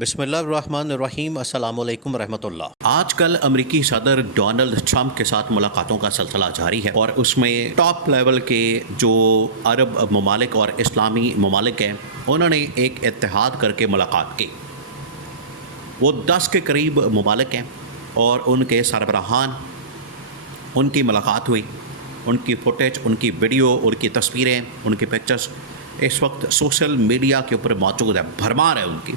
بسم اللہ الرحمن الرحیم۔ السلام علیکم ورحمۃ اللہ۔ آج کل امریکی صدر ڈونلڈ ٹرمپ کے ساتھ ملاقاتوں کا سلسلہ جاری ہے اور اس میں ٹاپ لیول کے جو عرب ممالک اور اسلامی ممالک ہیں انہوں نے ایک اتحاد کر کے ملاقات کی۔ وہ 10 کے قریب ممالک ہیں اور ان کے سربراہان، ان کی ملاقات ہوئی، ان کی فوٹیج، ان کی ویڈیو، ان کی تصویریں، ان کی پکچرز اس وقت سوشل میڈیا کے اوپر موجود ہے، بھرمار ہے ان کی،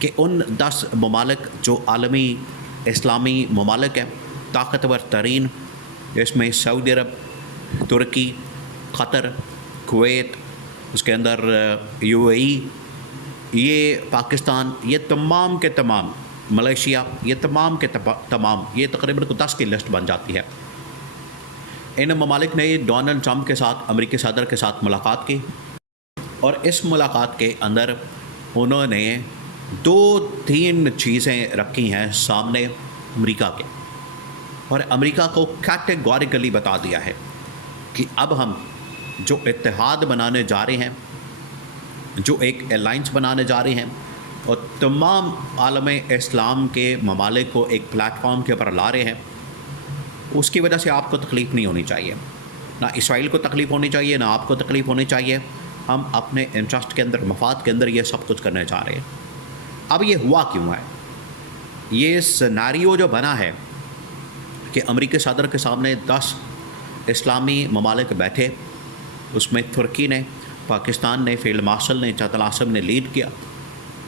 کہ ان 10 ممالک جو عالمی اسلامی ممالک ہیں، طاقتور ترین، جس میں سعودی عرب، ترکی، قطر، کویت، اس کے اندر UAE، یہ پاکستان، یہ تمام کے تمام، ملیشیا، یہ تمام کے تمام، یہ تقریباً 10 کی لسٹ بن جاتی ہے۔ ان ممالک نے ڈونلڈ ٹرمپ کے ساتھ، امریکی صدر کے ساتھ ملاقات کی اور اس ملاقات کے اندر انہوں نے 2-3 چیزیں رکھی ہیں سامنے امریکہ کے، اور امریکہ کو کیٹیگوریکلی بتا دیا ہے کہ اب ہم جو اتحاد بنانے جا رہے ہیں، جو ایک الائنس بنانے جا رہے ہیں اور تمام عالم اسلام کے ممالک کو ایک پلیٹ فارم کے اوپر لا رہے ہیں، اس کی وجہ سے آپ کو تکلیف نہیں ہونی چاہیے، نہ اسرائیل کو تکلیف ہونی چاہیے، نہ آپ کو تکلیف ہونی چاہیے۔ ہم اپنے انٹرسٹ کے اندر، مفاد کے اندر یہ سب کچھ کرنے جا رہے ہیں۔ اب یہ ہوا کیوں ہے؟ یہ سیناریو جو بنا ہے کہ امریکی صدر کے سامنے 10 اسلامی ممالک بیٹھے، اس میں ترکی نے، پاکستان نے، فیلڈ مارشل نے، چتل عاصم نے لیڈ کیا،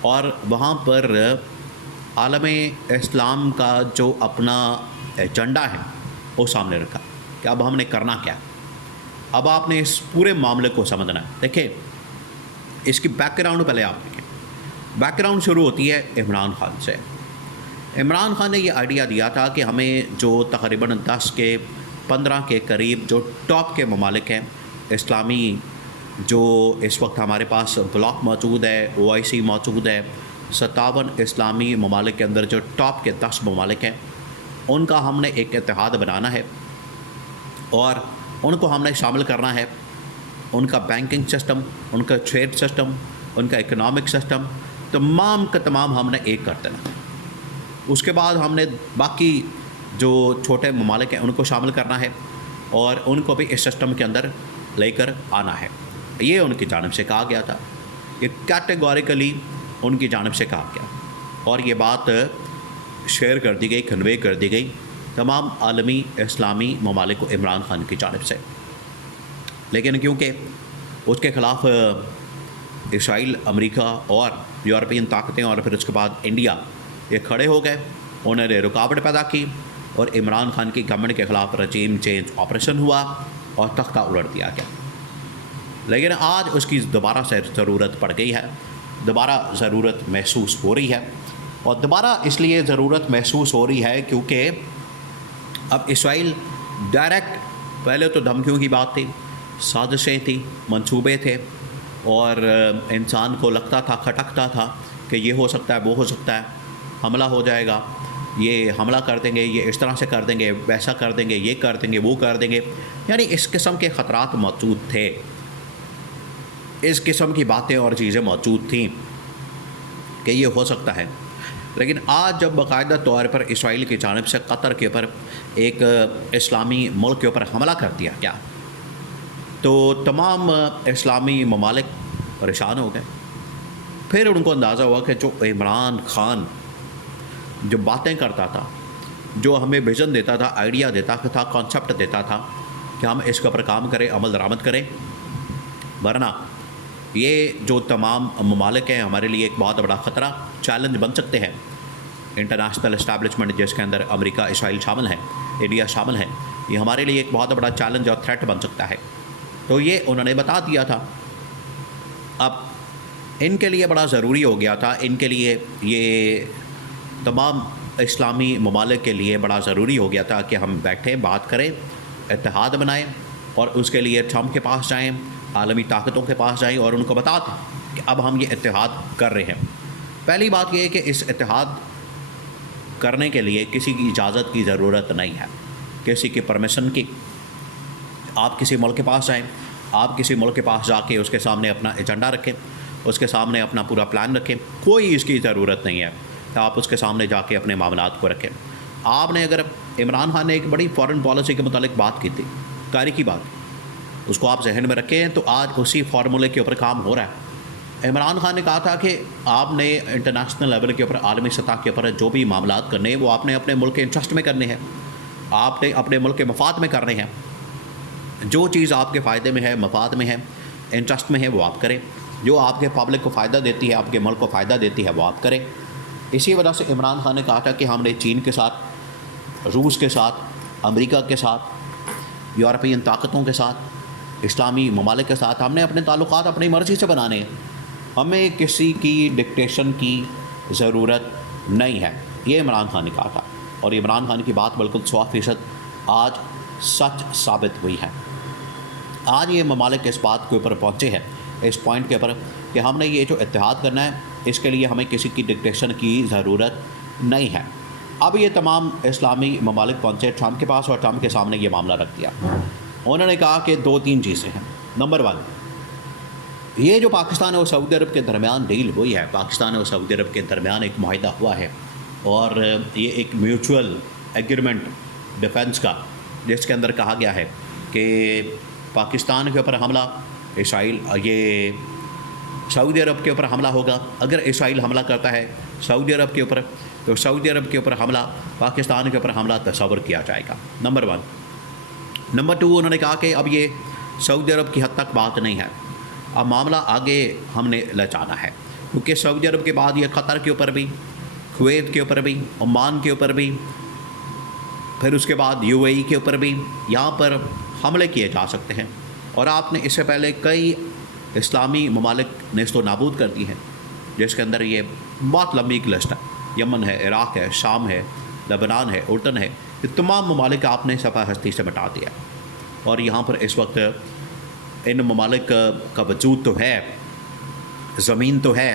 اور وہاں پر عالم اسلام کا جو اپنا ایجنڈا ہے وہ سامنے رکھا کہ اب ہم نے کرنا کیا۔ اب آپ نے اس پورے معاملے کو سمجھنا ہے۔ دیکھیں اس کی بیک گراؤنڈ پہلے آپ دیکھیں۔ بیک گراؤنڈ شروع ہوتی ہے عمران خان سے۔ عمران خان نے یہ آئیڈیا دیا تھا کہ ہمیں جو تقریباً 10 کے 15 کے قریب جو ٹاپ کے ممالک ہیں اسلامی، جو اس وقت ہمارے پاس بلاک موجود ہے، OIC موجود ہے، 57 اسلامی ممالک کے اندر جو ٹاپ کے 10 ممالک ہیں، ان کا ہم نے ایک اتحاد بنانا ہے اور ان کو ہم نے شامل کرنا ہے۔ ان کا بینکنگ سسٹم، ان کا ٹریڈ سسٹم، ان کا اکنامک سسٹم، تمام کا تمام ہم نے ایک کر دینا۔ اس کے بعد ہم نے باقی جو چھوٹے ممالک ہیں ان کو شامل کرنا ہے اور ان کو بھی اس سسٹم کے اندر لے کر آنا ہے۔ یہ ان کی جانب سے کہا گیا تھا، یہ کیٹیگوریکلی ان کی جانب سے کہا گیا، اور یہ بات شیئر کر دی گئی، کنوے کر دی گئی تمام عالمی اسلامی ممالک کو عمران خان کی جانب سے۔ لیکن کیونکہ اس کے خلاف اسرائیل، امریکہ اور یورپین طاقتیں اور پھر اس کے بعد انڈیا یہ کھڑے ہو گئے، انہوں نے رکاوٹ پیدا کی اور عمران خان کی گورنمنٹ کے خلاف رجیم چینج آپریشن ہوا اور تختہ الٹ دیا گیا۔ لیکن آج اس کی دوبارہ سے ضرورت پڑ گئی ہے، دوبارہ ضرورت محسوس ہو رہی ہے، اور دوبارہ اس لیے ضرورت محسوس ہو رہی ہے کیونکہ اب اسرائیل ڈائریکٹ، پہلے تو دھمکیوں کی بات تھی، سازشیں تھیں، منصوبے تھے، اور انسان کو لگتا تھا، کھٹکتا تھا کہ یہ ہو سکتا ہے، وہ ہو سکتا ہے، حملہ ہو جائے گا، یہ حملہ کر دیں گے، یہ اس طرح سے کر دیں گے، ویسا کر دیں گے، یہ کر دیں گے، وہ کر دیں گے، یعنی اس قسم کے خطرات موجود تھے، اس قسم کی باتیں اور چیزیں موجود تھیں کہ یہ ہو سکتا ہے۔ لیکن آج جب باقاعدہ طور پر اسرائیل کی جانب سے قطر کے اوپر ایک اسلامی ملک کے اوپر حملہ کر دیا گیا تو تمام اسلامی ممالک پریشان ہو گئے۔ پھر ان کو اندازہ ہوا کہ جو عمران خان جو باتیں کرتا تھا، جو ہمیں ویژن دیتا تھا، آئیڈیا دیتا تھا، کانسیپٹ دیتا تھا کہ ہم اس کے اوپر کام کریں، عمل درآمد کریں، ورنہ یہ جو تمام ممالک ہیں ہمارے لیے ایک بہت بڑا خطرہ، چیلنج بن سکتے ہیں۔ انٹرنیشنل اسٹیبلشمنٹ جس کے اندر امریکہ، اسرائیل شامل ہیں، انڈیا شامل ہیں، یہ ہمارے لیے ایک بہت بڑا چیلنج اور تھریٹ بن سکتا ہے۔ تو یہ انہوں نے بتا دیا تھا۔ اب ان کے لیے بڑا ضروری ہو گیا تھا، ان کے لیے، یہ تمام اسلامی ممالک کے لیے بڑا ضروری ہو گیا تھا کہ ہم بیٹھیں، بات کریں، اتحاد بنائیں، اور اس کے لیے ٹرمپ کے پاس جائیں، عالمی طاقتوں کے پاس جائیں اور ان کو بتا دیں کہ اب ہم یہ اتحاد کر رہے ہیں۔ پہلی بات یہ ہے کہ اس اتحاد کرنے کے لیے کسی کی اجازت کی ضرورت نہیں ہے، کسی کی پرمیشن کی۔ آپ کسی ملک کے پاس جائیں، آپ کسی ملک کے پاس جا کے اس کے سامنے اپنا ایجنڈا رکھیں، اس کے سامنے اپنا پورا پلان رکھیں. کوئی اس کی ضرورت نہیں ہے کہ آپ اس کے سامنے جا کے اپنے معاملات کو رکھیں. آپ نے اگر عمران خان نے ایک بڑی فارن پالیسی کے متعلق بات کی تھی، کاری کی بات، اس کو آپ ذہن میں رکھیں تو آج اسی فارمولے کے اوپر کام ہو رہا ہے. عمران خان نے کہا تھا کہ آپ نے انٹرنیشنل لیول کے اوپر، عالمی سطح کے اوپر جو بھی معاملات کرنے ہیں وہ آپ نے اپنے ملک کے انٹرسٹ میں کرنے ہیں، آپ نے اپنے ملک کے مفاد میں کرنے ہیں. جو چیز آپ کے فائدے میں ہے، مفاد میں ہے، انٹرسٹ میں ہے، وہ آپ کریں. جو آپ کے پبلک کو فائدہ دیتی ہے، آپ کے ملک کو فائدہ دیتی ہے، وہ آپ کریں. اسی وجہ سے عمران خان نے کہا تھا کہ ہم نے چین کے ساتھ، روس کے ساتھ، امریکہ کے ساتھ، یورپین طاقتوں کے ساتھ، اسلامی ممالک کے ساتھ ہم نے اپنے تعلقات اپنی مرضی سے بنانے ہیں. ہمیں کسی کی ڈکٹیشن کی ضرورت نہیں ہے. یہ عمران خان نے کہا تھا، اور عمران خان کی بات بالکل 100% آج سچ ثابت ہوئی ہے. آج یہ ممالک اس بات کے اوپر پہنچے ہیں، اس پوائنٹ کے اوپر، کہ ہم نے یہ جو اتحاد کرنا ہے اس کے لیے ہمیں کسی کی ڈکٹیشن کی ضرورت نہیں ہے. اب یہ تمام اسلامی ممالک پہنچے ٹرمپ کے پاس، اور ٹرمپ کے سامنے یہ معاملہ رکھ دیا. انہوں نے کہا کہ 2-3 چیزیں ہیں. نمبر 1، یہ جو پاکستان اور سعودی عرب کے درمیان ڈیل ہوئی ہے، پاکستان اور سعودی عرب کے درمیان ایک معاہدہ ہوا ہے، اور یہ ایک میوچول ایگریمنٹ ڈیفنس کا، جس کے اندر کہا گیا ہے کہ پاکستان کے اوپر حملہ، اسرائیل، یہ سعودی عرب کے اوپر حملہ ہوگا. اگر اسرائیل حملہ کرتا ہے سعودی عرب کے اوپر، تو سعودی عرب کے اوپر حملہ، پاکستان کے اوپر حملہ تصور کیا جائے گا. نمبر 1. نمبر 2، انہوں نے کہا کہ اب یہ سعودی عرب کی حد تک بات نہیں ہے، اب معاملہ آگے ہم نے لچانا ہے، کیونکہ سعودی عرب کے بعد یہ قطر کے اوپر بھی، کویت کے اوپر بھی، عمان کے اوپر بھی، پھر اس کے بعد UAE کے اوپر بھی یہاں پر حملے کیے جا سکتے ہیں. اور آپ نے اس سے پہلے کئی اسلامی ممالک نیست و نابود کر دی ہیں، جس کے اندر یہ بہت لمبی ایک لسٹ ہے. یمن ہے، عراق ہے، شام ہے، لبنان ہے، اردن ہے. یہ تمام ممالک آپ نے صفحہ ہستی سے مٹا دیا. اور یہاں پر اس وقت ان ممالک کا وجود تو ہے، زمین تو ہے،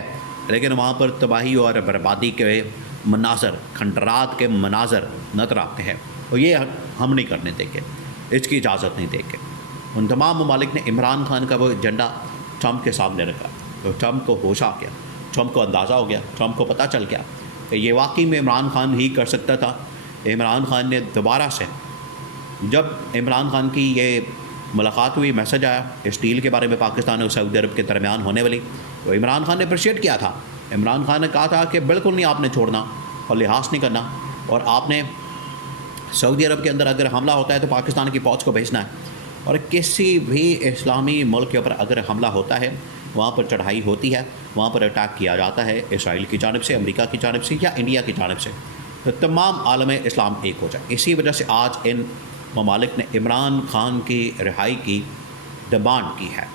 لیکن وہاں پر تباہی اور بربادی کے مناظر، کھنڈرات کے مناظر نظر آتے ہیں، اور یہ ہم نہیں کرنے دیں گے، اس کی اجازت نہیں دیں گے. ان تمام ممالک نے عمران خان کا وہ ایجنڈا ٹرمپ کے سامنے رکھا، تو ٹرمپ کو ہوش آ گیا، ٹرمپ کو اندازہ ہو گیا، ٹرمپ کو پتہ چل گیا کہ یہ واقعی میں عمران خان ہی کر سکتا تھا. عمران خان نے دوبارہ سے، جب عمران خان کی یہ ملاقات ہوئی، میسج آیا اس ڈیل کے بارے میں پاکستان اور سعودی عرب کے درمیان ہونے والی، تو عمران خان نے اپریشیٹ کیا تھا. عمران خان نے کہا تھا کہ بالکل نہیں آپ نے چھوڑنا اور لحاظ نہیں کرنا، اور آپ نے سعودی عرب کے اندر اگر حملہ ہوتا ہے تو پاکستان کی فوج کو بھیجنا ہے، اور کسی بھی اسلامی ملک کے اوپر اگر حملہ ہوتا ہے، وہاں پر چڑھائی ہوتی ہے، وہاں پر اٹیک کیا جاتا ہے اسرائیل کی جانب سے، امریکہ کی جانب سے، یا انڈیا کی جانب سے، تو تمام عالم اسلام ایک ہو جائے. اسی وجہ سے آج ان ممالک نے عمران خان کی رہائی کی ڈیمانڈ کی ہے.